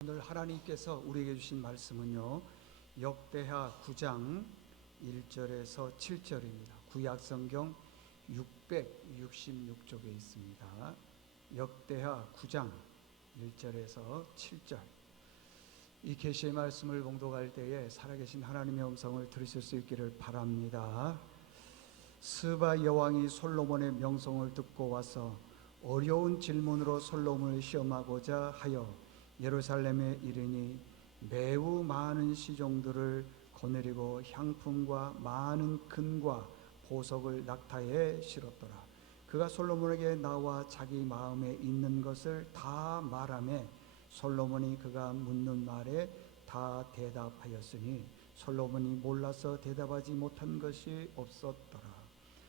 오늘 하나님께서 우리에게 주신 말씀은요, 역대하 9장 1절에서 7절입니다. 구약성경 666쪽에 있습니다. 역대하 9장 1절에서 7절. 이 계시의 말씀을 봉독할 때에 살아계신 하나님의 음성을 들으실 수 있기를 바랍니다. 스바 여왕이 솔로몬의 명성을 듣고 와서 어려운 질문으로 솔로몬을 시험하고자 하여 예루살렘에 이르니 매우 많은 시종들을 거느리고 향품과 많은 금과 보석을 낙타에 실었더라. 그가 솔로몬에게 나와 자기 마음에 있는 것을 다 말하매 솔로몬이 그가 묻는 말에 다 대답하였으니 솔로몬이 몰라서 대답하지 못한 것이 없었더라.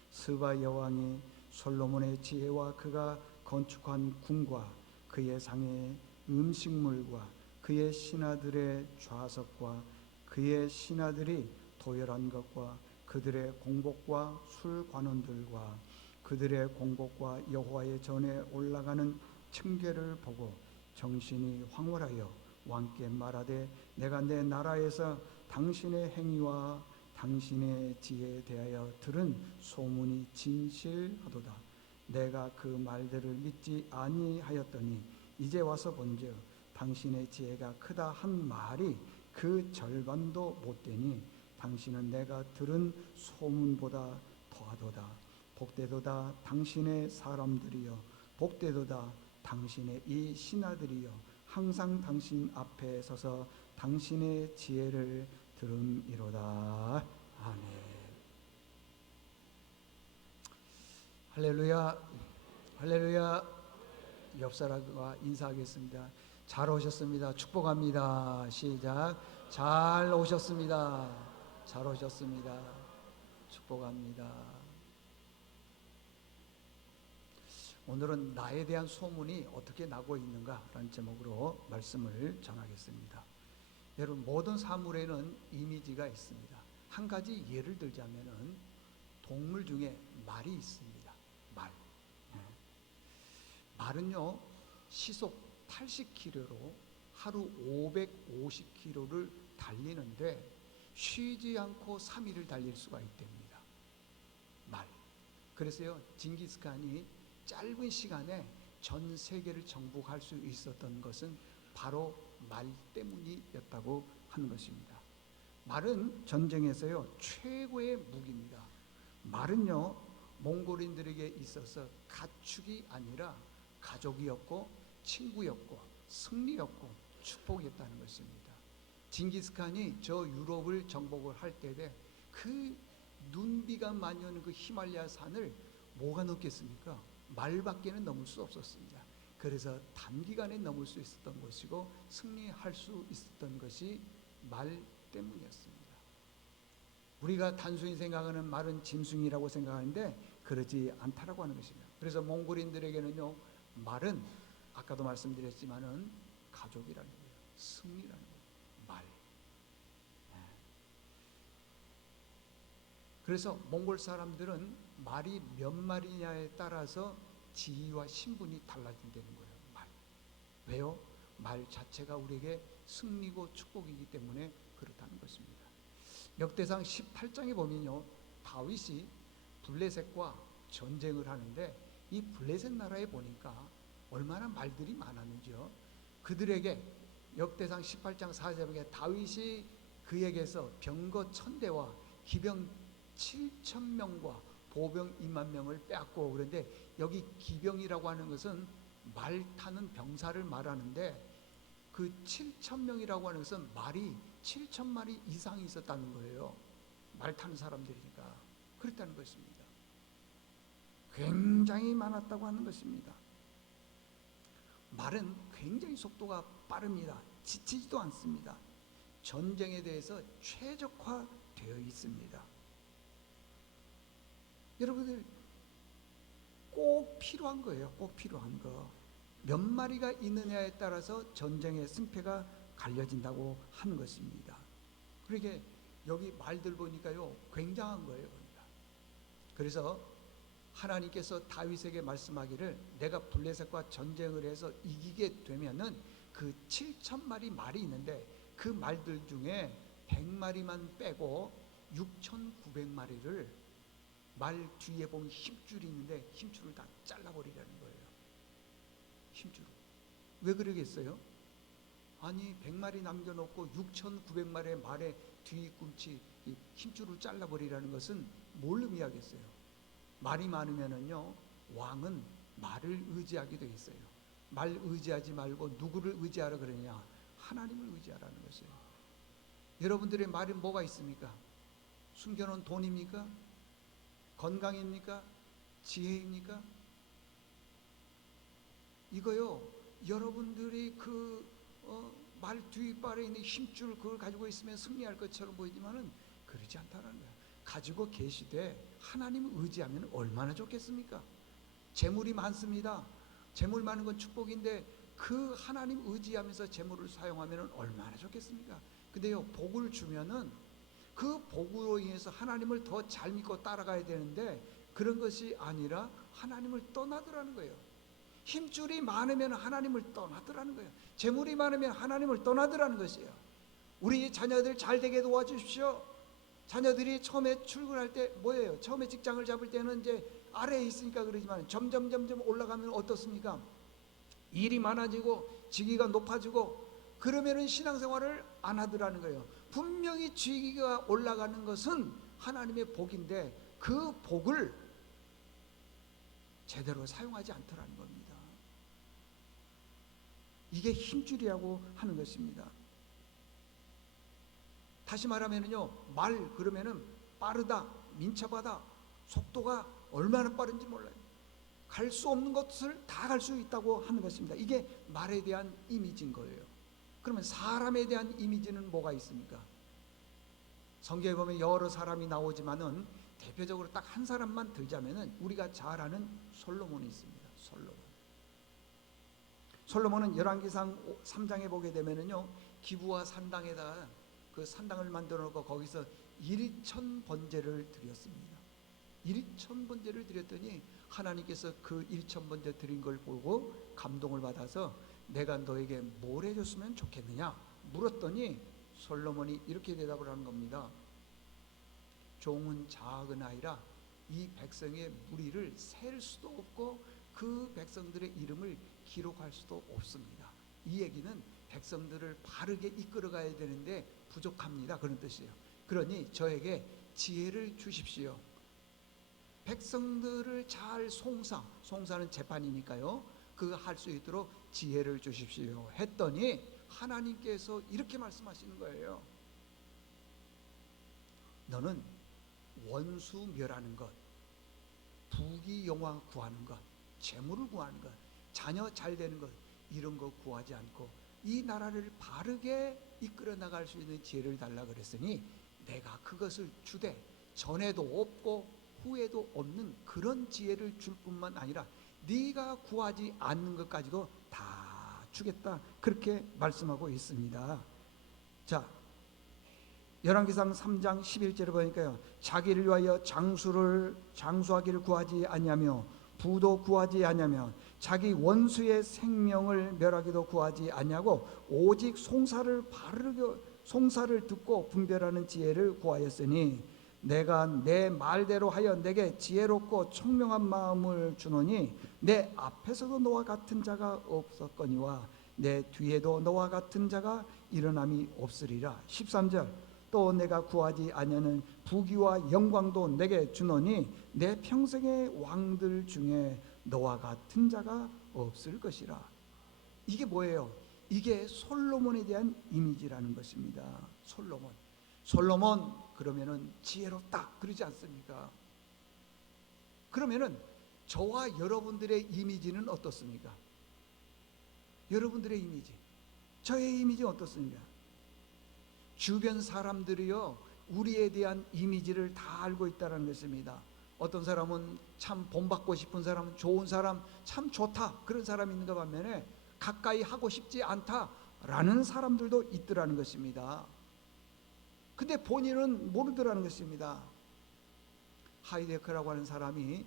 스바 여왕이 솔로몬의 지혜와 그가 건축한 궁과 그의 상의 음식물과 그의 신하들의 좌석과 그의 신하들이 도열한 것과 그들의 공복과 술관원들과 그들의 공복과 여호와의 전에 올라가는 층계를 보고 정신이 황홀하여 왕께 말하되 내가 내 나라에서 당신의 행위와 당신의 지혜에 대하여 들은 소문이 진실하도다. 내가 그 말들을 믿지 아니하였더니 이제 와서 본즉 당신의 지혜가 크다 한 말이 그 절반도 못되니 당신은 내가 들은 소문보다 더하도다. 복되도다 당신의 사람들이여, 복되도다 당신의 이 신하들이여, 항상 당신 앞에 서서 당신의 지혜를 들음이로다. 아멘. 할렐루야, 할렐루야. 옆 사람과 인사하겠습니다. 잘 오셨습니다. 축복합니다. 시작. 잘 오셨습니다. 잘 오셨습니다. 축복합니다. 오늘은 나에 대한 소문이 어떻게 나고 있는가라는 제목으로 말씀을 전하겠습니다. 여러분, 모든 사물에는 이미지가 있습니다. 한 가지 예를 들자면은 동물 중에 말이 있습니다. 말. 말은요, 시속 80km로 하루 550km를 달리는데 쉬지 않고 3일을 달릴 수가 있답니다. 말. 그래서요, 징기스칸이 짧은 시간에 전 세계를 정복할 수 있었던 것은 바로 말 때문이었다고 하는 것입니다. 말은 전쟁에서요, 최고의 무기입니다. 말은요, 몽골인들에게 있어서 가축이 아니라 가족이었고 친구였고 승리였고 축복이었다는 것입니다. 징기스칸이 저 유럽을 정복을 할 때에 그 눈비가 많이 오는 그 히말라야 산을 뭐가 넘겠습니까? 말밖에는 넘을 수 없었습니다. 그래서 단기간에 넘을 수 있었던 것이고 승리할 수 있었던 것이 말 때문이었습니다. 우리가 단순히 생각하는 말은 짐승이라고 생각하는데 그러지 않다라고 하는 것입니다. 그래서 몽골인들에게는요, 말은 아까도 말씀드렸지만은 가족이라는 거예요. 승리라는 거예요. 말. 그래서 몽골 사람들은 말이 몇 마리냐에 따라서 지위와 신분이 달라진다는 거예요. 말. 왜요? 말 자체가 우리에게 승리고 축복이기 때문에 그렇다는 것입니다. 역대상 18장에 보면요, 다윗이 블레셋과 전쟁을 하는데 이 블레셋 나라에 보니까 얼마나 말들이 많았는지요. 그들에게 역대상 18장 4절에 다윗이 그에게서 병거 1000대와 기병 7000명과 보병 20000명을 빼앗고, 그런데 여기 기병이라고 하는 것은 말 타는 병사를 말하는데 그 7000명이라고 하는 것은 말이 7000마리 이상이 있었다는 거예요. 말 타는 사람들이니까 그랬다는 것입니다. 굉장히 많았다고 하는 것입니다. 말은 굉장히 속도가 빠릅니다. 지치지도 않습니다. 전쟁에 대해서 최적화되어 있습니다. 여러분들 꼭 필요한 거예요. 꼭 필요한 거. 몇 마리가 있느냐에 따라서 전쟁의 승패가 갈려진다고 하는 것입니다. 그러게 여기 말들 보니까요, 굉장한 거예요. 그래서 하나님께서 다윗에게 말씀하기를 내가 블레셋과 전쟁을 해서 이기게 되면은 그 7천 마리 말이 있는데 그 말들 중에 100마리만 빼고 6,900마리를 말 뒤에 보면 힘줄이 있는데 힘줄을 다 잘라버리라는 거예요. 힘줄을. 왜 그러겠어요? 아니 100마리 남겨놓고 6,900마리의 말의 뒤꿈치 힘줄을 잘라버리라는 것은 뭘 의미하겠어요? 말이 많으면은요, 왕은 말을 의지하게 돼 있어요. 말 의지하지 말고 누구를 의지하라 그러냐? 하나님을 의지하라는 것이에요. 여러분들의 말이 뭐가 있습니까? 숨겨놓은 돈입니까? 건강입니까? 지혜입니까? 이거요, 여러분들이 말 뒷발에 있는 힘줄 그걸 가지고 있으면 승리할 것처럼 보이지만은 그러지 않다는 거예요. 가지고 계시되 하나님을 의지하면 얼마나 좋겠습니까? 재물이 많습니다. 재물 많은 건 축복인데 그 하나님 의지하면서 재물을 사용하면 얼마나 좋겠습니까? 근데요, 복을 주면은 그 복으로 인해서 하나님을 더 잘 믿고 따라가야 되는데 그런 것이 아니라 하나님을 떠나더라는 거예요. 힘줄이 많으면 하나님을 떠나더라는 거예요. 재물이 많으면 하나님을 떠나더라는 것이에요. 우리 자녀들 잘 되게 도와주십시오. 자녀들이 처음에 출근할 때 뭐예요? 처음에 직장을 잡을 때는 이제 아래에 있으니까 그러지만 점점 올라가면 어떻습니까? 일이 많아지고 직위가 높아지고 그러면은 신앙생활을 안 하더라는 거예요. 분명히 직위가 올라가는 것은 하나님의 복인데 그 복을 제대로 사용하지 않더라는 겁니다. 이게 힘줄이라고 하는 것입니다. 다시 말하면은요, 말 그러면은 빠르다, 민첩하다, 속도가 얼마나 빠른지 몰라요. 갈 수 없는 것을 다 갈 수 있다고 하는 것입니다. 이게 말에 대한 이미지인 거예요. 그러면 사람에 대한 이미지는 뭐가 있습니까? 성경에 보면 여러 사람이 나오지만은 대표적으로 딱 한 사람만 들자면은 우리가 잘 아는 솔로몬이 있습니다. 솔로몬은 열왕기상 3장에 보게 되면은요, 기브와 산당에다가 그 산당을 만들어 놓고 거기서 1,000번제를 드렸습니다. 1,000번제를 드렸더니 하나님께서 그 1,000번제 드린 걸 보고 감동을 받아서 내가 너에게 뭘 해줬으면 좋겠느냐 물었더니 솔로몬이 이렇게 대답을 하는 겁니다. 종은 작은 아이라 이 백성의 무리를 셀 수도 없고 그 백성들의 이름을 기록할 수도 없습니다. 이 얘기는 백성들을 바르게 이끌어가야 되는데 부족합니다, 그런 뜻이에요. 그러니 저에게 지혜를 주십시오. 백성들을 잘 송사는 재판이니까요, 그거 할 수 있도록 지혜를 주십시오 했더니 하나님께서 이렇게 말씀하시는 거예요. 너는 원수 멸하는 것, 부귀영화 구하는 것, 재물을 구하는 것, 자녀 잘 되는 것, 이런 거 구하지 않고 이 나라를 바르게 이끌어 나갈 수 있는 지혜를 달라 그랬으니 내가 그것을 주되 전에도 없고 후에도 없는 그런 지혜를 줄 뿐만 아니라 네가 구하지 않는 것까지도 다 주겠다, 그렇게 말씀하고 있습니다. 자, 열왕기상 3장 11절에 보니까요, 자기를 위하여 장수하기를 구하지 아니하며 부도 구하지 아니하며 자기 원수의 생명을 멸하기도 구하지 아니하고 오직 송사를 듣고 분별하는 지혜를 구하였으니 내가 내 말대로 하여 내게 지혜롭고 총명한 마음을 주노니 내 앞에서도 너와 같은 자가 없었거니와 내 뒤에도 너와 같은 자가 일어남이 없으리라. 13절, 또 내가 구하지 아니하는 부귀와 영광도 내게 주노니 내 평생의 왕들 중에 너와 같은 자가 없을 것이라. 이게 뭐예요? 이게 솔로몬에 대한 이미지라는 것입니다. 솔로몬 그러면은 지혜롭다 그러지 않습니까? 그러면은 저와 여러분들의 이미지는 어떻습니까? 여러분들의 이미지, 저의 이미지는 어떻습니까? 주변 사람들이요, 우리에 대한 이미지를 다 알고 있다는 것입니다. 어떤 사람은 참 본받고 싶은 사람, 좋은 사람, 참 좋다 그런 사람이 있는가 반면에 가까이 하고 싶지 않다라는 사람들도 있더라는 것입니다. 근데 본인은 모르더라는 것입니다. 하이데크라고 하는 사람이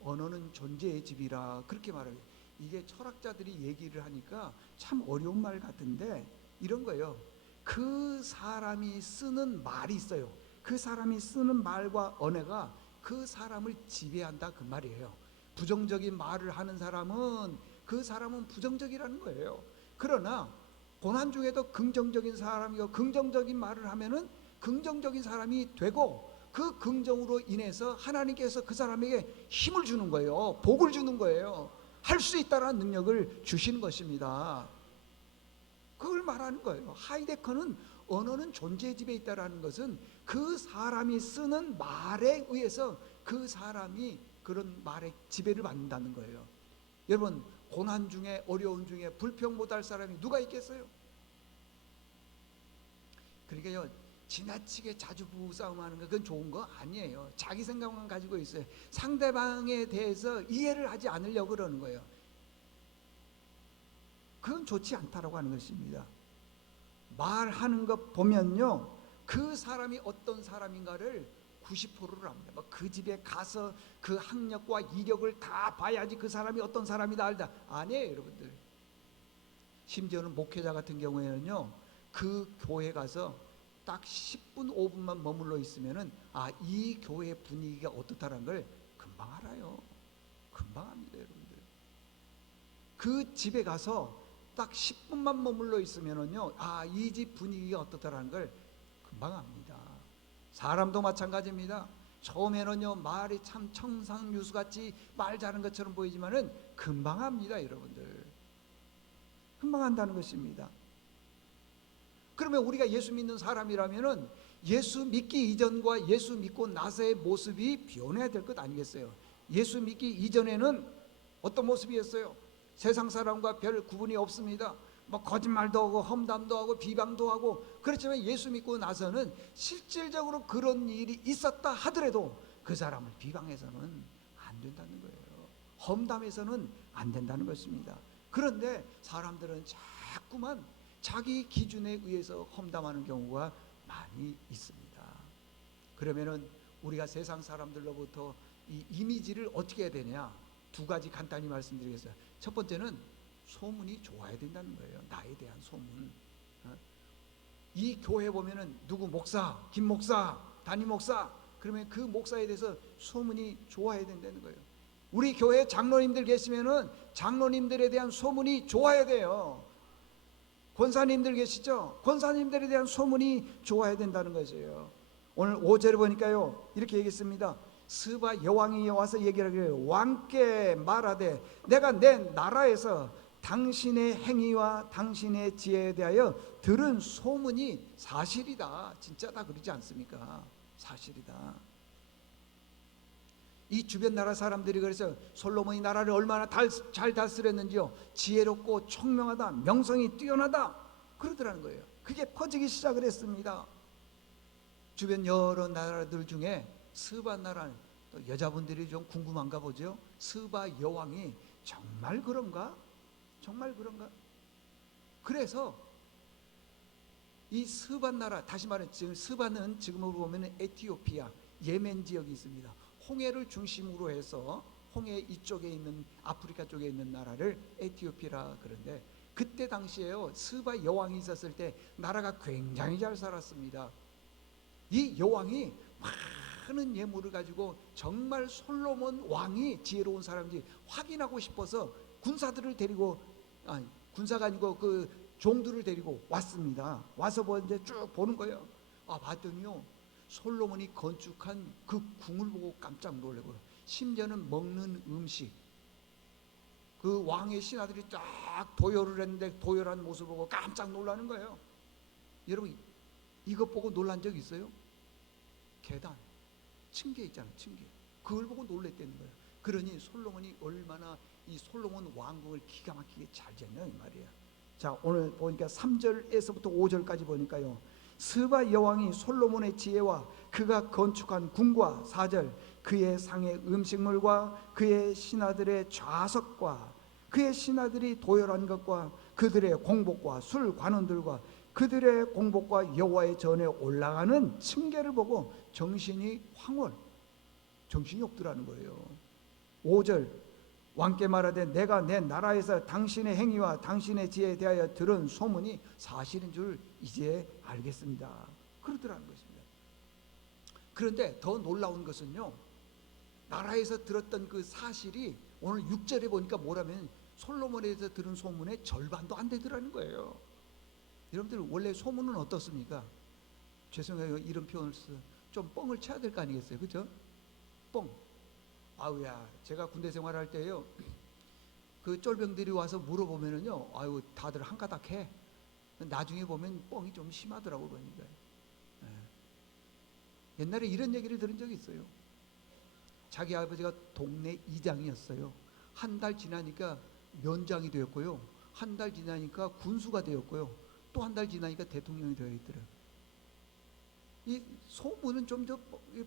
언어는 존재의 집이라 그렇게 말해요. 이게 철학자들이 얘기를 하니까 참 어려운 말 같은데 이런 거예요. 그 사람이 쓰는 말이 있어요. 그 사람이 쓰는 말과 언어가 그 사람을 지배한다 그 말이에요. 부정적인 말을 하는 사람은 그 사람은 부정적이라는 거예요. 그러나 고난 중에도 긍정적인 사람이고 긍정적인 말을 하면은 긍정적인 사람이 되고 그 긍정으로 인해서 하나님께서 그 사람에게 힘을 주는 거예요. 복을 주는 거예요. 할 수 있다는 능력을 주시는 것입니다. 그걸 말하는 거예요. 하이데커는 언어는 존재의 집에 있다라는 것은 그 사람이 쓰는 말에 의해서 그 사람이 그런 말에 지배를 받는다는 거예요. 여러분, 고난 중에 어려움 중에 불평 못할 사람이 누가 있겠어요? 그러니까요, 지나치게 자주 부부싸움하는 거 그건 좋은 거 아니에요. 자기 생각만 가지고 있어요. 상대방에 대해서 이해를 하지 않으려고 그러는 거예요. 그건 좋지 않다라고 하는 것입니다. 말하는 것 보면요, 그 사람이 어떤 사람인가를 90%를 압니다. 그 집에 가서 그 학력과 이력을 다 봐야지 그 사람이 어떤 사람이다 알다. 아니에요, 여러분들. 심지어는 목회자 같은 경우에는요, 그 교회 가서 딱 10분, 5분만 머물러 있으면은 이 교회 분위기가 어떻다는 걸 금방 알아요. 금방 압니다, 여러분들. 그 집에 가서 딱 10분만 머물러 있으면은요, 이 집 분위기가 어떻다는 걸 금방 압니다. 사람도 마찬가지입니다. 처음에는요, 말이 참 청상유수같이 말 잘하는 것처럼 보이지만은 금방 압니다, 여러분들. 금방 한다는 것입니다. 그러면 우리가 예수 믿는 사람이라면은 예수 믿기 이전과 예수 믿고 나서의 모습이 변해야 될 것 아니겠어요? 예수 믿기 이전에는 어떤 모습이었어요? 세상 사람과 별 구분이 없습니다. 거짓말도 하고 험담도 하고 비방도 하고. 그렇지만 예수 믿고 나서는 실질적으로 그런 일이 있었다 하더라도 그 사람을 비방해서는 안 된다는 거예요. 험담해서는 안 된다는 것입니다. 그런데 사람들은 자꾸만 자기 기준에 의해서 험담하는 경우가 많이 있습니다. 그러면은 우리가 세상 사람들로부터 이 이미지를 어떻게 해야 되냐? 두 가지 간단히 말씀드리겠습니다. 첫 번째는 소문이 좋아야 된다는 거예요. 나에 대한 소문. 이 교회 보면은 누구 목사, 김 목사, 담임 목사, 그러면 그 목사에 대해서 소문이 좋아야 된다는 거예요. 우리 교회 장로님들 계시면은 장로님들에 대한 소문이 좋아야 돼요. 권사님들 계시죠? 권사님들에 대한 소문이 좋아야 된다는 것이에요. 오늘 5절을 보니까요, 이렇게 얘기했습니다. 스바 여왕이 와서 얘기를 해요. 왕께 말하되 내가 내 나라에서 당신의 행위와 당신의 지혜에 대하여 들은 소문이 사실이다. 진짜다 그러지 않습니까? 사실이다. 이 주변 나라 사람들이 그래서 솔로몬이 나라를 얼마나 잘 다스렸는지요, 지혜롭고 총명하다, 명성이 뛰어나다 그러더라는 거예요. 그게 퍼지기 시작을 했습니다. 주변 여러 나라들 중에 스바 나라, 또 여자분들이 좀 궁금한가 보죠. 스바 여왕이 정말 그런가? 정말 그런가? 그래서 이 스바 나라, 다시 말해 지금 스바는 지금으로 보면 에티오피아, 예멘 지역이 있습니다. 홍해를 중심으로 해서 홍해 이쪽에 있는 아프리카 쪽에 있는 나라를 에티오피아라 그런데, 그때 당시에요, 스바 여왕이 있었을 때 나라가 굉장히 잘 살았습니다. 이 여왕이 많은 예물을 가지고 정말 솔로몬 왕이 지혜로운 사람인지 확인하고 싶어서 군사들을 데리고, 군사가 아니고 그 종들을 데리고 왔습니다. 와서 이제 쭉 보는 거예요. 봤더니요, 솔로몬이 건축한 그 궁을 보고 깜짝 놀라고요. 심지어는 먹는 음식, 그 왕의 신하들이 쫙 도열을 했는데 도열한 모습을 보고 깜짝 놀라는 거예요. 여러분, 이것 보고 놀란 적 있어요? 계단, 층계 있잖아요, 층계. 그걸 보고 놀랬다는 거예요. 그러니 솔로몬이 얼마나 이 솔로몬 왕궁을 기가 막히게 잘 지었냐 이 말이에요. 자, 오늘 보니까 3절에서부터 5절까지 보니까요, 스바 여왕이 솔로몬의 지혜와 그가 건축한 궁과 4절 그의 상의 음식물과 그의 신하들의 좌석과 그의 신하들이 도열한 것과 그들의 공복과 술 관원들과 그들의 공복과 여호와의 전에 올라가는 층계를 보고 정신이 황홀, 정신이 없더라는 거예요. 5절 왕께 말하되 내가 내 나라에서 당신의 행위와 당신의 지혜에 대하여 들은 소문이 사실인 줄 이제 알겠습니다. 그러더라는 것입니다. 그런데 더 놀라운 것은요, 나라에서 들었던 그 사실이 오늘 6절에 보니까 뭐라면 솔로몬에서 들은 소문의 절반도 안 되더라는 거예요. 여러분들 원래 소문은 어떻습니까? 죄송해요, 이런 표현을 좀 뻥을 쳐야 될 거 아니겠어요, 그죠? 뻥. 아우야, 제가 군대 생활할 때요, 그 쫄병들이 와서 물어보면은요, 아유 다들 한 가닥 해. 나중에 보면 뻥이 좀 심하더라고 그러니까. 옛날에 이런 얘기를 들은 적이 있어요. 자기 아버지가 동네 이장이었어요. 한 달 지나니까 면장이 되었고요, 한 달 지나니까 군수가 되었고요, 또 한 달 지나니까 대통령이 되어 있더래요. 이 소문은 좀 더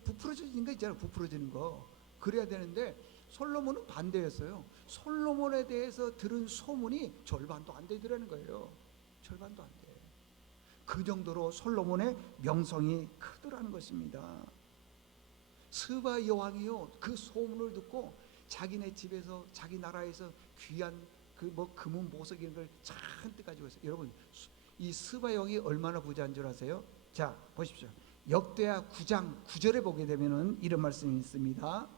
부풀어지는 거 있잖아요. 부풀어지는 거. 그래야 되는데 솔로몬은 반대였어요. 솔로몬에 대해서 들은 소문이 절반도 안 되더라는 거예요. 절반도 안 돼. 그 정도로 솔로몬의 명성이 크더라는 것입니다. 스바 여왕이요, 그 소문을 듣고 자기네 집에서 자기 나라에서 귀한 그 뭐 금은 보석 이런 걸 잔뜩 가지고 있어요. 여러분, 이 스바 여왕이 얼마나 부자인 줄 아세요? 자, 보십시오. 역대하 9장 9절에 보게 되면은 이런 말씀이 있습니다.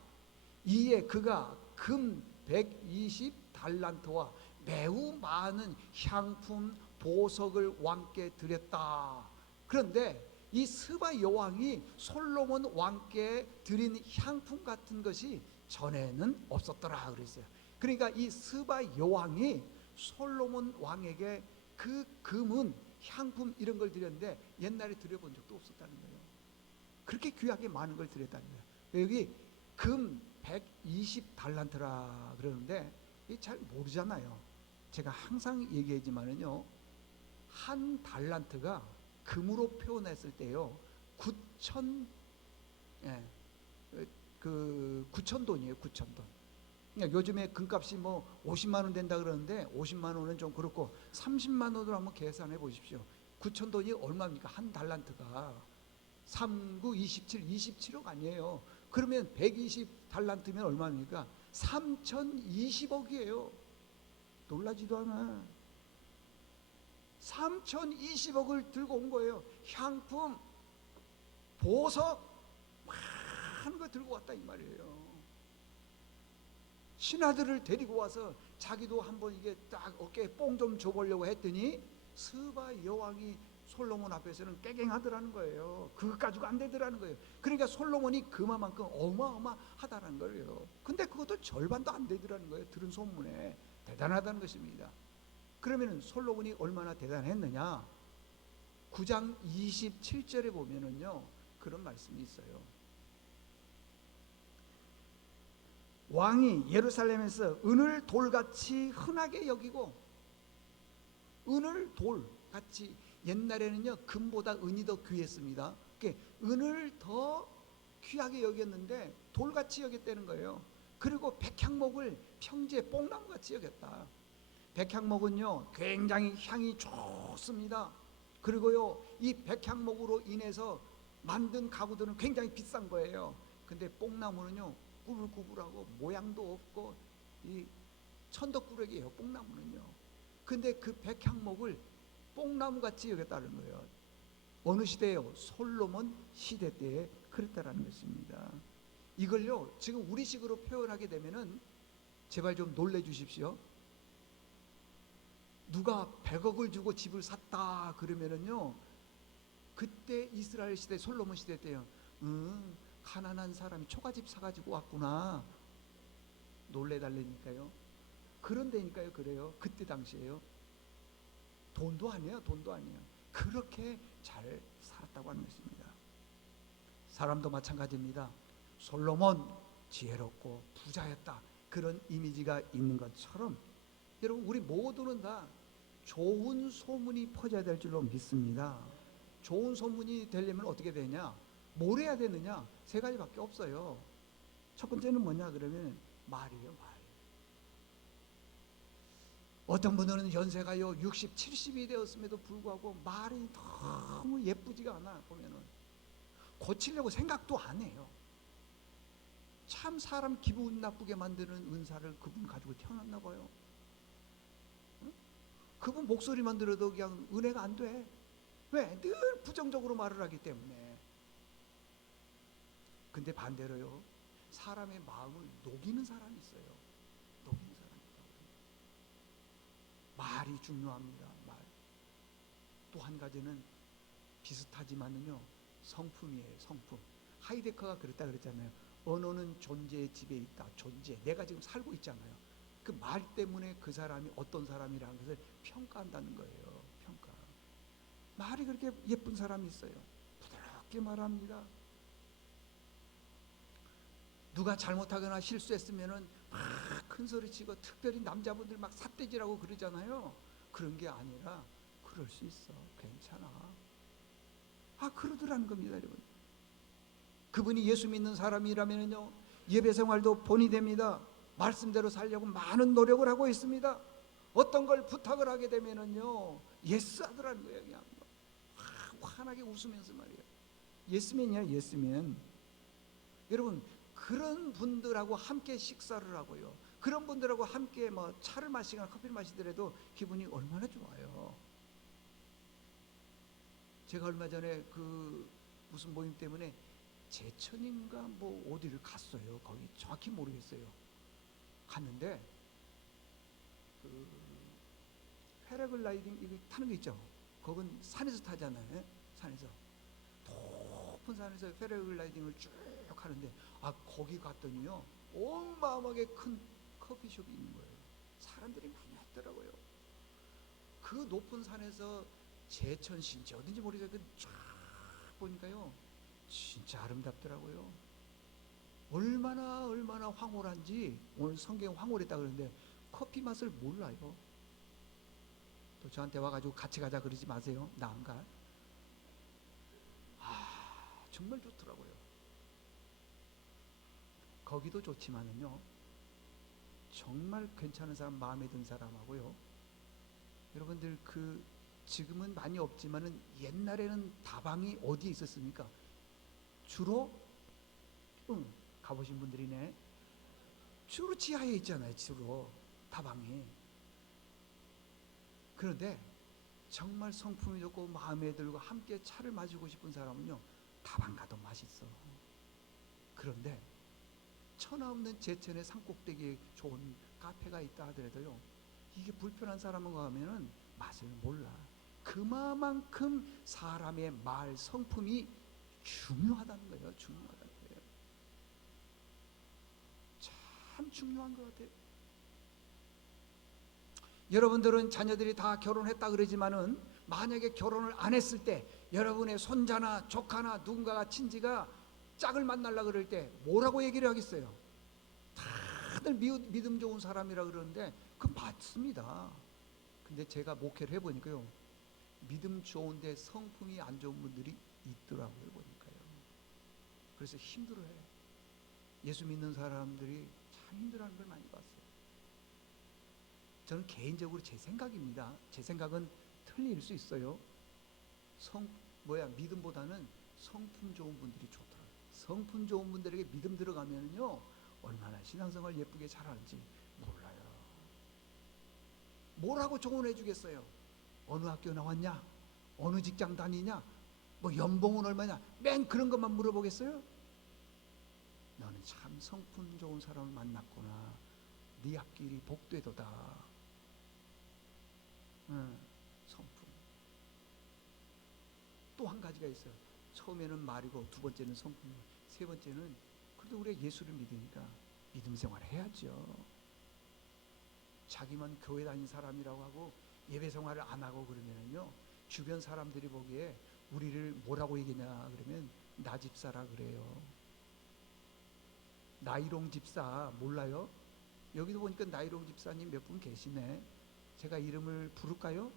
이에 그가 금 120달란트와 매우 많은 향품 보석을 왕께 드렸다. 그런데 이 스바 여왕이 솔로몬 왕께 드린 향품 같은 것이 전에는 없었더라 그랬어요. 그러니까 이 스바 여왕이 솔로몬 왕에게 그 금은 향품 이런 걸 드렸는데 옛날에 드려본 적도 없었다는 거예요. 그렇게 귀하게 많은 걸 드렸다는 거예요. 여기 금 120달란트라 그러는데 잘 모르잖아요. 제가 항상 얘기하지만은요, 한 달란트가 금으로 표현했을 때요 9천 돈이에요. 9천 돈. 그러니까 요즘에 금값이 뭐 50만 원 된다 그러는데 50만 원은 좀 그렇고 30만 원으로 한번 계산해 보십시오. 9천 돈이 얼마입니까? 한 달란트가 3, 9, 27, 27억 아니에요. 그러면 120달란트면 얼마입니까? 3020억이에요. 놀라지도 않아. 3020억을 들고 온 거예요. 향품, 보석 많은 거 들고 왔다 이 말이에요. 신하들을 데리고 와서 자기도 한번 이게 딱 어깨에 뽕 좀 줘보려고 했더니 스바 여왕이 솔로몬 앞에서는 깨갱하더라는 거예요. 그것 가지고 안 되더라는 거예요. 그러니까 솔로몬이 그만큼 어마어마하다는 거예요. 근데 그것도 절반도 안 되더라는 거예요. 들은 소문에. 대단하다는 것입니다. 그러면 솔로몬이 얼마나 대단했느냐? 9장 27절에 보면은요 그런 말씀이 있어요. 왕이 예루살렘에서 은을 돌같이 흔하게 여기고, 은을 돌같이, 옛날에는요 금보다 은이 더 귀했습니다. 그러니까 은을 더 귀하게 여겼는데 돌같이 여겼다는 거예요. 그리고 백향목을 평지에 뽕나무같이 여겼다. 백향목은요 굉장히 향이 좋습니다. 그리고요 이 백향목으로 인해서 만든 가구들은 굉장히 비싼 거예요. 근데 뽕나무는요 꾸불꾸불하고 모양도 없고 이 천덕꾸러기예요, 뽕나무는요. 근데 그 백향목을 뽕나무같이 여겼다는 거예요. 어느 시대예요? 솔로몬 시대 때에 그랬다라는 것입니다. 이걸요 지금 우리식으로 표현하게 되면은 제발 좀 놀래주십시오. 누가 100억을 주고 집을 샀다 그러면은요 그때 이스라엘 시대 솔로몬 시대 때요 가난한 사람이 초가집 사가지고 왔구나 놀래달래니까요. 그런데니까요. 그래요. 그때 당시에요. 돈도 아니에요. 돈도 아니에요. 그렇게 잘 살았다고 하는 것입니다. 사람도 마찬가지입니다. 솔로몬 지혜롭고 부자였다 그런 이미지가 있는 것처럼 여러분 우리 모두는 다 좋은 소문이 퍼져야 될 줄로 믿습니다. 좋은 소문이 되려면 어떻게 되냐? 뭘 해야 되느냐? 세 가지밖에 없어요. 첫 번째는 뭐냐 그러면 말이에요. 말. 어떤 분들은 연세가요 60, 70이 되었음에도 불구하고 말이 너무 예쁘지가 않아. 보면은 고치려고 생각도 안 해요. 참 사람 기분 나쁘게 만드는 은사를 그분 가지고 태어났나 봐요. 응? 그분 목소리만 들어도 그냥 은혜가 안 돼. 왜? 늘 부정적으로 말을 하기 때문에. 근데 반대로요, 사람의 마음을 녹이는 사람이 있어요. 녹이는 사람이 있다고요. 말이 중요합니다. 말. 또 한 가지는 비슷하지만은요, 성품이에요. 성품. 하이데커가 그랬다 그랬잖아요. 언어는 존재의 집에 있다. 존재. 내가 지금 살고 있잖아요. 그 말 때문에 그 사람이 어떤 사람이라는 것을 평가한다는 거예요. 평가. 말이 그렇게 예쁜 사람이 있어요. 부드럽게 말합니다. 누가 잘못하거나 실수했으면은 막 큰 소리치고, 특별히 남자분들 막 삿대질하고 그러잖아요. 그런 게 아니라 그럴 수 있어. 괜찮아. 그러더라는 겁니다, 여러분. 그분이 예수 믿는 사람이라면요, 예배 생활도 본이 됩니다. 말씀대로 살려고 많은 노력을 하고 있습니다. 어떤 걸 부탁을 하게 되면은요, 예스 하더라는 거예요. 그냥 환하게 웃으면서 말이에요. 예스맨이야, 예스맨. 여러분, 그런 분들하고 함께 식사를 하고요, 그런 분들하고 함께 뭐 차를 마시거나 커피를 마시더라도 기분이 얼마나 좋아요. 제가 얼마 전에 그 무슨 모임 때문에 제천인가 뭐 어디를 갔어요. 거기 정확히 모르겠어요. 갔는데 그 패러글라이딩 이거 타는 거 있죠. 거긴 산에서 타잖아요. 산에서 높은 산에서 패러글라이딩을 쭉 하는데, 거기 갔더니요, 어마어마하게 큰 커피숍이 있는 거예요. 사람들이 많이 왔더라고요. 그 높은 산에서 제천시인지 어딘지 모르겠어요. 쫙 보니까요, 진짜 아름답더라고요. 얼마나 황홀한지. 오늘 성경 황홀했다 그러는데 커피 맛을 몰라요. 또 저한테 와가지고 같이 가자 그러지 마세요. 나 안 가. 정말 좋더라고요. 거기도 좋지만은요, 정말 괜찮은 사람, 마음에 든 사람하고요, 여러분들 지금은 많이 없지만은 옛날에는 다방이 어디에 있었습니까? 주로 가보신 분들이네. 주로 지하에 있잖아요. 주로 다방이. 그런데 정말 성품이 좋고 마음에 들고 함께 차를 마시고 싶은 사람은요, 다방 가도 맛있어. 그런데 천하 없는 제천의 산꼭대기에 좋은 카페가 있다 하더라도요, 이게 불편한 사람하고 가면은 맛을 몰라. 그만큼 사람의 말, 성품이 중요하다는 거예요. 중요하다는 거예요. 참 중요한 것 같아요. 여러분들은 자녀들이 다 결혼했다 그러지만은, 만약에 결혼을 안 했을 때 여러분의 손자나 조카나 누군가가 친지가 짝을 만나려고 그럴 때 뭐라고 얘기를 하겠어요? 다들 믿음 좋은 사람이라 그러는데 그건 맞습니다. 근데 제가 목회를 해보니까요, 믿음 좋은데 성품이 안 좋은 분들이 있더라고요. 보니까요. 그래서 힘들어해요. 예수 믿는 사람들이 참 힘들어하는 걸 많이 봤어요. 저는 개인적으로 제 생각입니다. 제 생각은 틀릴 수 있어요. 믿음보다는 성품 좋은 분들이 좋더라고요. 성품 좋은 분들에게 믿음 들어가면요, 얼마나 신앙생활 예쁘게 잘하는지 몰라요. 뭐라고 조언해 주겠어요? 어느 학교 나왔냐? 어느 직장 다니냐? 뭐 연봉은 얼마냐? 맨 그런 것만 물어보겠어요? 너는 참 성품 좋은 사람을 만났구나. 네 앞길이 복되도다. 성품. 또 한 가지가 있어요. 처음에는 말이고, 두 번째는 성품, 세 번째는 그래도 우리가 예수를 믿으니까 믿음 생활을 해야죠. 자기만 교회 다닌 사람이라고 하고 예배 생활을 안 하고 그러면은요, 주변 사람들이 보기에 우리를 뭐라고 얘기냐 그러면 나 집사라 그래요. 나이롱 집사 몰라요? 여기도 보니까 나이롱 집사님 몇 분 계시네. 제가 이름을 부를까요?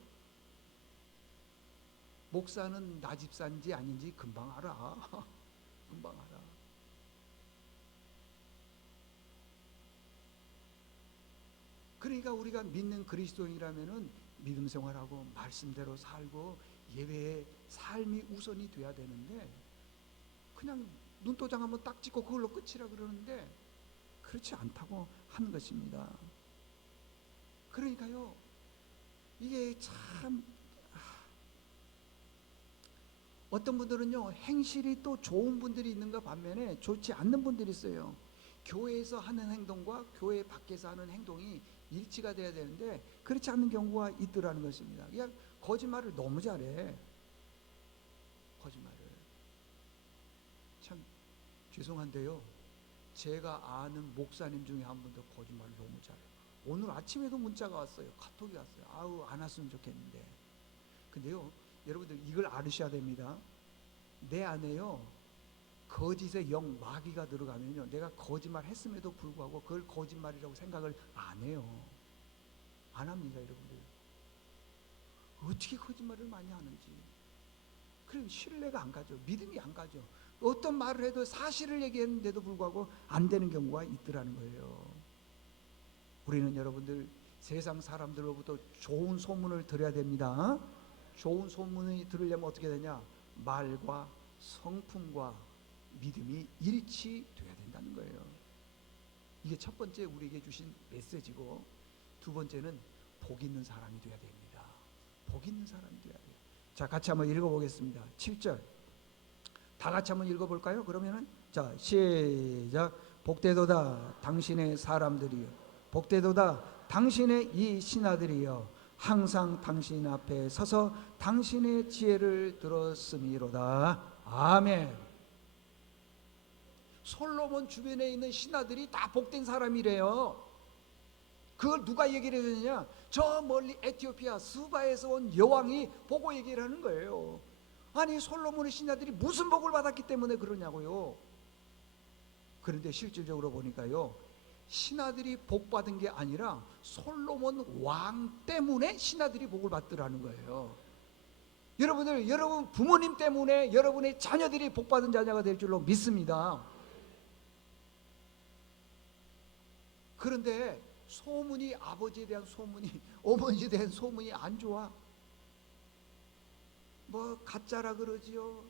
목사는 나 집사인지 아닌지 금방 알아. 금방 알아. 그러니까 우리가 믿는 그리스도인이라면은 믿음 생활하고 말씀대로 살고 예배의 삶이 우선이 돼야 되는데, 그냥 눈도장 한번 딱 찍고 그걸로 끝이라 그러는데, 그렇지 않다고 하는 것입니다. 그러니까요, 이게 참 어떤 분들은요, 행실이 또 좋은 분들이 있는가 반면에 좋지 않는 분들이 있어요. 교회에서 하는 행동과 교회 밖에서 하는 행동이 일치가 돼야 되는데 그렇지 않는 경우가 있더라는 것입니다. 그냥 거짓말을 너무 잘해. 거짓말을. 참 죄송한데요, 제가 아는 목사님 중에 한 분도 거짓말을 너무 잘해요. 오늘 아침에도 문자가 왔어요. 카톡이 왔어요. 아우, 안 왔으면 좋겠는데. 근데요, 여러분들 이걸 알으셔야 됩니다. 내 안에요, 거짓의 영, 마귀가 들어가면요, 내가 거짓말 했음에도 불구하고 그걸 거짓말이라고 생각을 안 해요. 안 합니다, 여러분들. 어떻게 거짓말을 많이 하는지. 그럼 신뢰가 안 가죠. 믿음이 안 가죠. 어떤 말을 해도 사실을 얘기했는데도 불구하고 안 되는 경우가 있더라는 거예요. 우리는 여러분들 세상 사람들로부터 좋은 소문을 들어야 됩니다. 좋은 소문이 들으려면 어떻게 되냐? 말과 성품과 믿음이 일치돼야 된다는 거예요. 이게 첫 번째 우리에게 주신 메시지고, 두 번째는 복 있는 사람이 돼야 됩니다. 복 있는 사람이 돼야 돼요. 자, 같이 한번 읽어보겠습니다. 7절 다 같이 한번 읽어볼까요? 그러면은 자, 시작. 복되도다 당신의 사람들이요, 복되도다 당신의 이 신하들이여, 항상 당신 앞에 서서 당신의 지혜를 들었음이로다. 아멘. 솔로몬 주변에 있는 신하들이 다 복된 사람이래요. 그걸 누가 얘기를 해주느냐? 저 멀리 에티오피아 스바에서 온 여왕이 보고 얘기를 하는 거예요. 아니, 솔로몬의 신하들이 무슨 복을 받았기 때문에 그러냐고요. 그런데 실질적으로 보니까요, 신하들이 복 받은 게 아니라 솔로몬 왕 때문에 신하들이 복을 받더라는 거예요. 여러분들, 여러분 부모님 때문에 여러분의 자녀들이 복 받은 자녀가 될 줄로 믿습니다. 그런데 소문이, 아버지에 대한 소문이, 어머니에 대한 소문이 안 좋아. 뭐 가짜라 그러지요,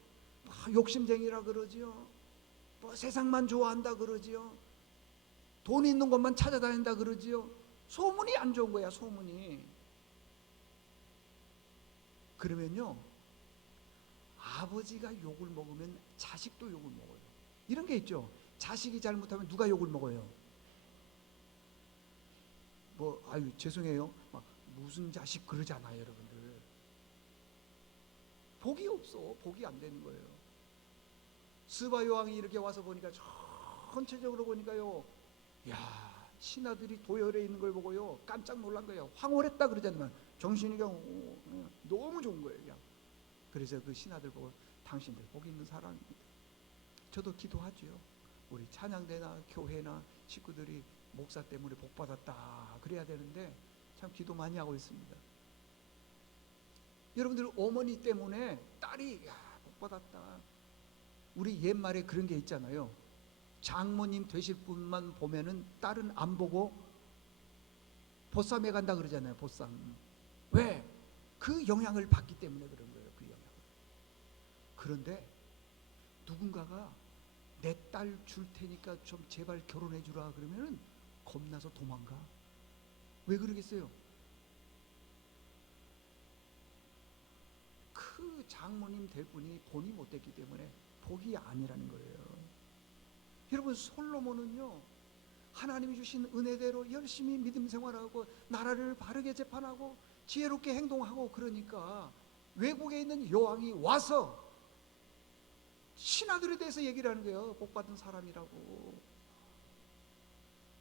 뭐 욕심쟁이라 그러지요, 뭐 세상만 좋아한다 그러지요, 돈 있는 것만 찾아다닌다 그러지요. 소문이 안 좋은 거야, 소문이. 그러면요, 아버지가 욕을 먹으면 자식도 욕을 먹어요. 이런 게 있죠. 자식이 잘못하면 누가 욕을 먹어요? 뭐, 아유 죄송해요, 막 무슨 자식 그러잖아요, 여러분들. 복이 없어. 복이 안 되는 거예요. 스바 여왕이 이렇게 와서 보니까, 전체적으로 보니까요, 야, 신하들이 도열해 있는 걸 보고요, 깜짝 놀란 거예요. 황홀했다 그러잖아요. 정신이 그냥 너무 좋은 거예요, 그냥. 그래서 그 신하들 보고, 당신들 복 있는 사람입니다. 저도 기도하죠. 우리 찬양대나 교회나 식구들이 목사 때문에 복 받았다 그래야 되는데 참 기도 많이 하고 있습니다. 여러분들, 어머니 때문에 딸이 복 받았다. 우리 옛말에 그런 게 있잖아요. 장모님 되실 분만 보면은 딸은 안 보고 보쌈해 간다 그러잖아요. 보쌈. 왜? 그 영향을 받기 때문에 그런 거예요. 그 영향. 그런데 누군가가 내 딸 줄 테니까 좀 제발 결혼해 주라 그러면은 겁나서 도망가. 왜 그러겠어요? 그 장모님 될 분이 본이 못 됐기 때문에 복이 아니라는 거예요. 여러분, 솔로몬은요, 하나님이 주신 은혜대로 열심히 믿음 생활하고 나라를 바르게 재판하고 지혜롭게 행동하고 그러니까 외국에 있는 여왕이 와서 신하들에 대해서 얘기를 하는 거예요. 복받은 사람이라고.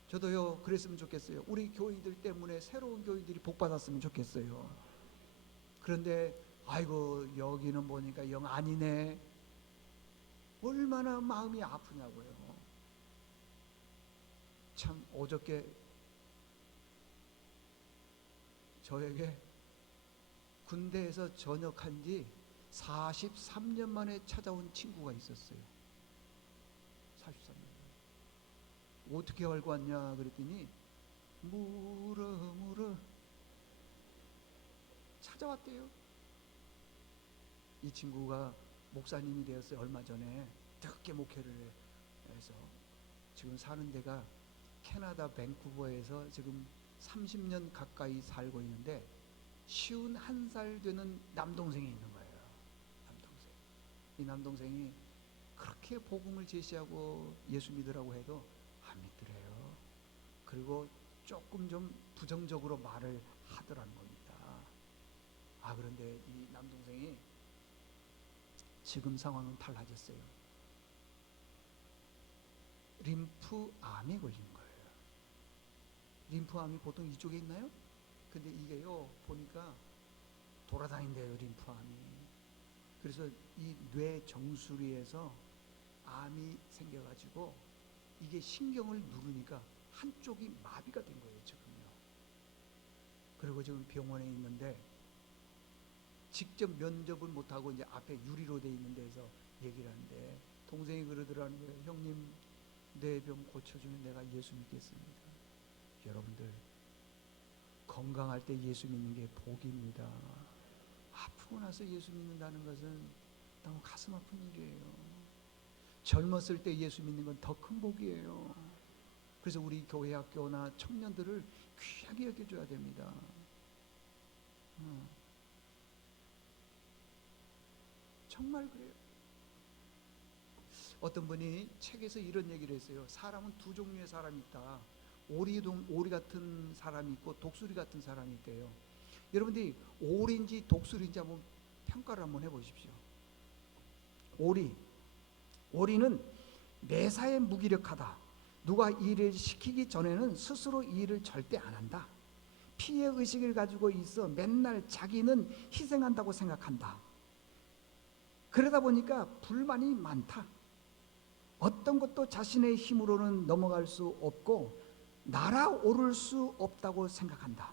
저도요, 그랬으면 좋겠어요. 우리 교인들 때문에 새로운 교인들이 복받았으면 좋겠어요. 그런데 아이고, 여기는 보니까 영 아니네. 얼마나 마음이 아프냐고요. 참 어저께 저에게 군대에서 전역한 지 43년 만에 찾아온 친구가 있었어요. 43년. 어떻게 알고 왔냐 그랬더니 물어 찾아왔대요. 이 친구가 목사님이 되었어요. 얼마 전에 뜨겁게 목회를 해서 지금 사는 데가 캐나다 밴쿠버에서 지금 30년 가까이 살고 있는데 51살 되는 남동생이 있는 거예요. 남동생. 이 남동생이 그렇게 복음을 제시하고 예수 믿으라고 해도 안 믿더래요. 그리고 조금 좀 부정적으로 말을 하더라는 겁니다. 그런데 이 남동생이 지금 상황은 달라졌어요. 림프암에 걸린 거예요. 림프암이 보통 이쪽에 있나요? 근데 이게요, 보니까 돌아다닌대요, 림프암이. 그래서 이 뇌 정수리에서 암이 생겨가지고 이게 신경을 누르니까 한쪽이 마비가 된 거예요, 지금요. 그리고 지금 병원에 있는데 직접 면접을 못하고 이제 앞에 유리로 돼 있는 데서 얘기를 하는데 동생이 그러더라는 거예요. 형님, 내 병 고쳐주면 내가 예수 믿겠습니다. 여러분들, 건강할 때 예수 믿는 게 복입니다. 아프고 나서 예수 믿는다는 것은 너무 가슴 아픈 일이에요. 젊었을 때 예수 믿는 건 더 큰 복이에요. 그래서 우리 교회 학교나 청년들을 귀하게 여겨줘야 됩니다. 정말 그래요. 어떤 분이 책에서 이런 얘기를 했어요. 사람은 두 종류의 사람이 있다. 오리 같은 사람이 있고 독수리 같은 사람이 있대요. 여러분들이 오리인지 독수리인지 한번 평가를 한번 해보십시오. 오리는 매사에 무기력하다. 누가 일을 시키기 전에는 스스로 일을 절대 안 한다. 피해 의식을 가지고 있어 맨날 자기는 희생한다고 생각한다. 그러다 보니까 불만이 많다. 어떤 것도 자신의 힘으로는 넘어갈 수 없고 날아오를 수 없다고 생각한다.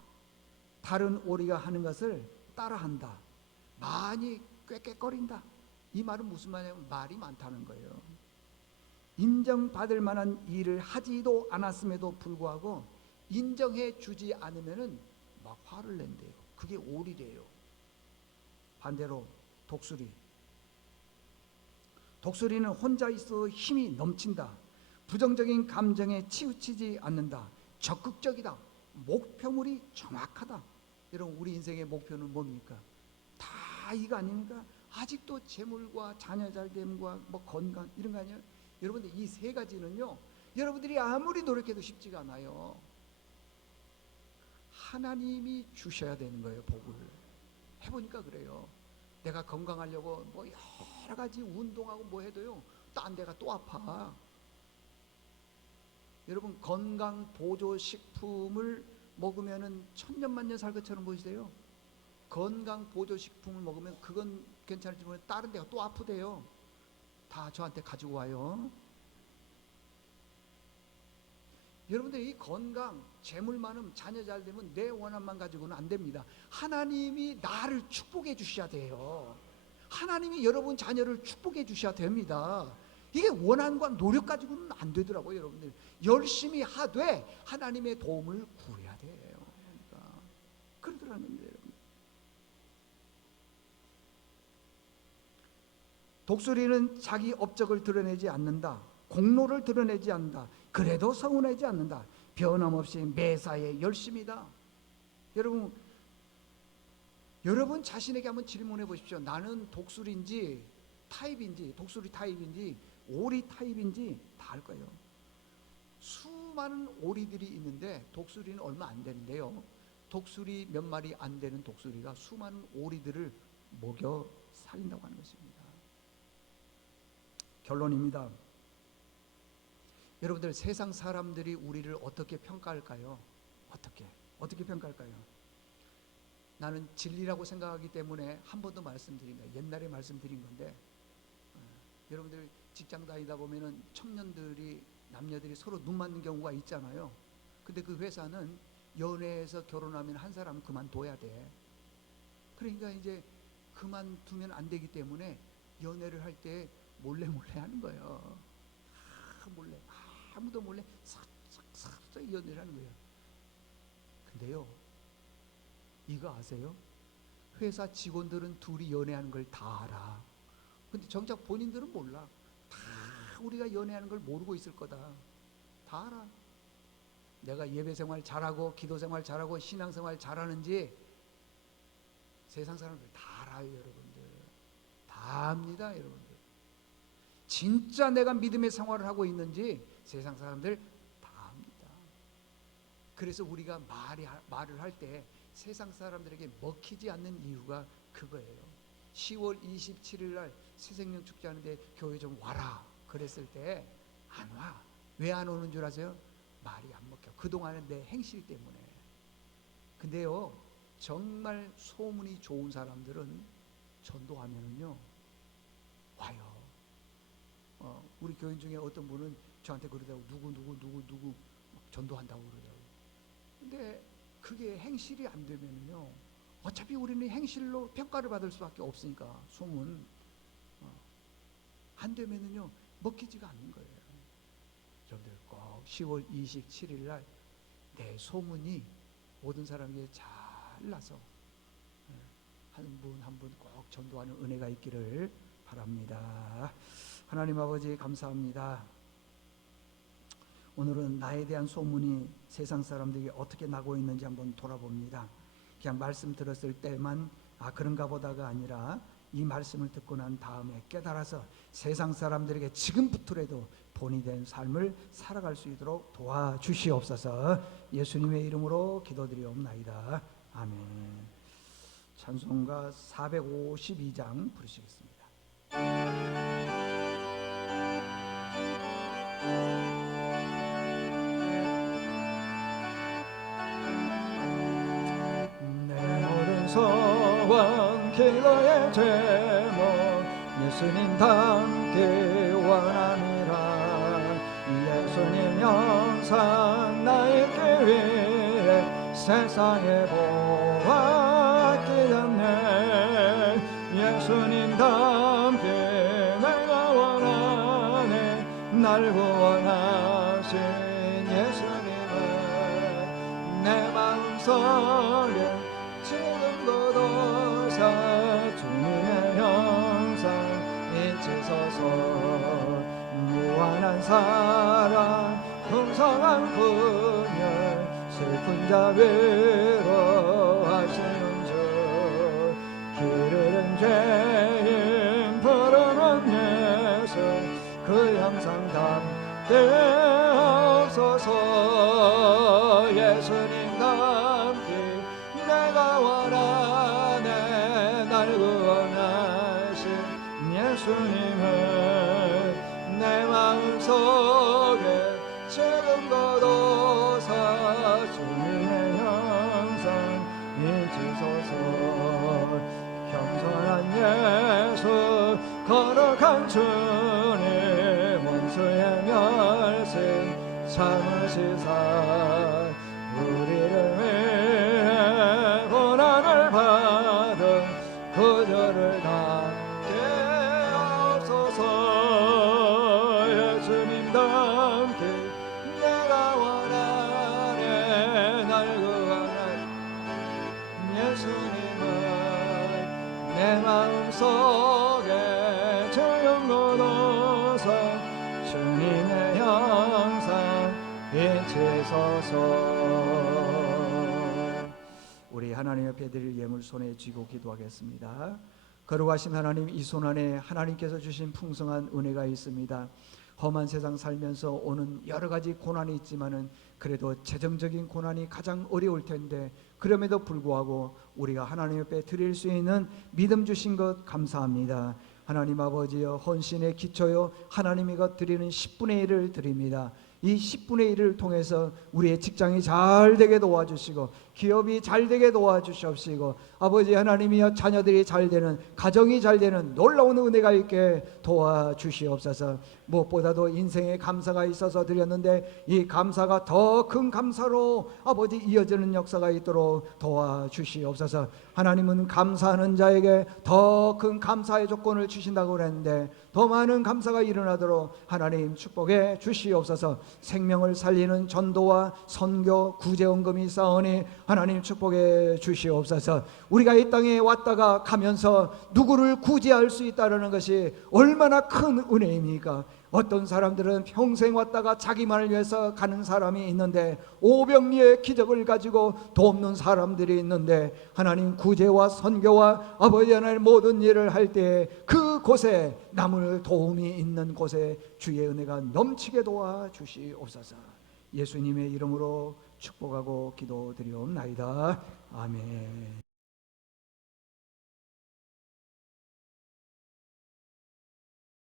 다른 오리가 하는 것을 따라한다. 많이 꾀꾀거린다. 이 말은 무슨 말이냐면 말이 많다는 거예요. 인정받을 만한 일을 하지도 않았음에도 불구하고 인정해 주지 않으면은 막 화를 낸대요. 그게 오리래요. 반대로 독수리는 혼자 있어 힘이 넘친다. 부정적인 감정에 치우치지 않는다. 적극적이다. 목표물이 정확하다. 여러분, 우리 인생의 목표는 뭡니까? 다 이거 아닙니까? 아직도 재물과 자녀 잘됨과 뭐 건강 이런 거 아니에요? 여러분들 이 세 가지는요, 여러분들이 아무리 노력해도 쉽지가 않아요. 하나님이 주셔야 되는 거예요. 복을 해보니까 그래요. 내가 건강하려고 뭐 여러 가지 운동하고 뭐 해도요, 딴 데가 또 아파. 여러분, 건강 보조식품을 먹으면은 천년만년 살 것처럼 보이세요? 건강 보조식품을 먹으면 그건 괜찮을지 모르겠는데 다른 데가 또 아프대요. 다 저한테 가지고 와요. 여러분들, 이 건강, 재물 많음, 자녀 잘 되면 내 원함만 가지고는 안 됩니다. 하나님이 나를 축복해 주셔야 돼요. 하나님이 여러분 자녀를 축복해 주셔야 됩니다. 이게 원한과 노력 가지고는 안 되더라고요. 여러분들 열심히 하되 하나님의 도움을 구해야 돼요. 그러니까 그러더라는 겁니다. 여러분. 독수리는 자기 업적을 드러내지 않는다. 공로를 드러내지 않는다. 그래도 서운하지 않는다. 변함없이 매사에 열심이다. 여러분 자신에게 한번 질문해 보십시오. 나는 독수리 타입인지 오리 타입인지 다 알 거예요. 수많은 오리들이 있는데 독수리는 얼마 안 되는데요. 독수리 몇 마리 안 되는 독수리가 수많은 오리들을 먹여 살린다고 하는 것입니다. 결론입니다. 여러분들, 세상 사람들이 우리를 어떻게 평가할까요? 어떻게 평가할까요? 나는 진리라고 생각하기 때문에 한 번 더 말씀드립니다. 옛날에 말씀드린 건데, 여러분들 직장 다니다 보면은 남녀들이 서로 눈 맞는 경우가 있잖아요. 근데 그 회사는 연애해서 결혼하면 한 사람은 그만둬야 돼. 그러니까 이제 그만두면 안 되기 때문에 연애를 할 때 몰래 하는 거예요. 몰래, 아무도 몰래 싹 연애를 하는 거예요. 근데요, 이거 아세요? 회사 직원들은 둘이 연애하는 걸 다 알아. 근데 정작 본인들은 몰라. 다 우리가 연애하는 걸 모르고 있을 거다. 다 알아. 내가 예배생활 잘하고 기도생활 잘하고 신앙생활 잘하는지 세상 사람들 다 알아요. 여러분들 다 압니다. 여러분들 진짜 내가 믿음의 생활을 하고 있는지 세상 사람들 다 압니다. 그래서 우리가 말을 할 때 세상 사람들에게 먹히지 않는 이유가 그거예요. 10월 27일 날 새생명 축제 하는데 교회 좀 와라 그랬을 때 안 와. 왜 안 오는 줄 아세요? 말이 안 먹혀. 그동안에 내 행실 때문에. 근데요, 정말 소문이 좋은 사람들은 전도하면은요 와요. 우리 교인 중에 어떤 분은 저한테 그러더라고. 누구 전도한다고 그러더라고. 근데 그게 행실이 안 되면은요, 어차피 우리는 행실로 평가를 받을 수밖에 없으니까 소문 안 되면은요 먹히지가 않는 거예요. 여러분들 꼭 10월 27일 날 내 소문이 모든 사람에게 잘 나서 한 분 한 분 꼭 전도하는 은혜가 있기를 바랍니다. 하나님 아버지 감사합니다. 오늘은 나에 대한 소문이 세상 사람들에게 어떻게 나고 있는지 한번 돌아봅니다. 그냥 말씀 들었을 때만 그런가 보다가 아니라 이 말씀을 듣고 난 다음에 깨달아서 세상 사람들에게 지금부터라도 본이 된 삶을 살아갈 수 있도록 도와주시옵소서. 예수님의 이름으로 기도드리옵나이다. 아멘. 찬송가 452장 부르시겠습니다. 내 오른손 기도의 제목 예수님 닮기 원함이라. 예수님 영상 나의 길 위에 세상에 보았기 때문에 예수님 닮기 내가 원하네. 날 구원하신 예수님은 내 마음속에 지금도 도사 주님의 형상 잊으소서. 무한한 사랑 풍성한 분열 슬픈 자 위로하시는 주. 길 잃은 죄인 부르는 예수 그 형상 담게 없소서. 예수님 담기 내가 원하네. 날 구원하신 예수님은 내 마음속에 지금도 도사 주님의 형상 잊으소서. 겸손한 예수 거룩한 주님 원수의 멸시 참으시사 우리를 위해 고난을 받은 그 죄를 닿게 없소서. 예수님 닮기 내가 원하네. 날 구원한 예수님은 내 마음속에 지금도 도사 주님의 형상 잊으소서. 우리 하나님 앞에 드릴 예물 손에 쥐고 기도하겠습니다. 거룩하신 하나님, 이 손 안에 하나님께서 주신 풍성한 은혜가 있습니다. 험한 세상 살면서 오는 여러 가지 고난이 있지만은 그래도 재정적인 고난이 가장 어려울 텐데 그럼에도 불구하고 우리가 하나님 앞에 드릴 수 있는 믿음 주신 것 감사합니다. 하나님 아버지여, 헌신의 기초요 하나님이 것 드리는 10분의 1을 드립니다. 이 10분의 1을 통해서 우리의 직장이 잘 되게 도와주시고 기업이 잘 되게 도와주시옵시고 아버지 하나님이여, 자녀들이 잘 되는, 가정이 잘 되는 놀라운 은혜가 있게 도와주시옵소서. 무엇보다도 인생에 감사가 있어서 드렸는데 이 감사가 더 큰 감사로 아버지 이어지는 역사가 있도록 도와주시옵소서. 하나님은 감사하는 자에게 더 큰 감사의 조건을 주신다고 그랬는데 더 많은 감사가 일어나도록 하나님 축복해 주시옵소서. 생명을 살리는 전도와 선교, 구제원금이 쌓으니 하나님 축복해 주시옵소서. 우리가 이 땅에 왔다가 가면서 누구를 구제할 수 있다는 것이 얼마나 큰 은혜입니까? 어떤 사람들은 평생 왔다가 자기만을 위해서 가는 사람이 있는데, 오병리의 기적을 가지고 돕는 사람들이 있는데, 하나님 구제와 선교와 아버지 하나님 모든 일을 할 때 그곳에 남을 도움이 있는 곳에 주의 은혜가 넘치게 도와주시옵소서. 예수님의 이름으로 축복하고 기도드리옵나이다. 아멘.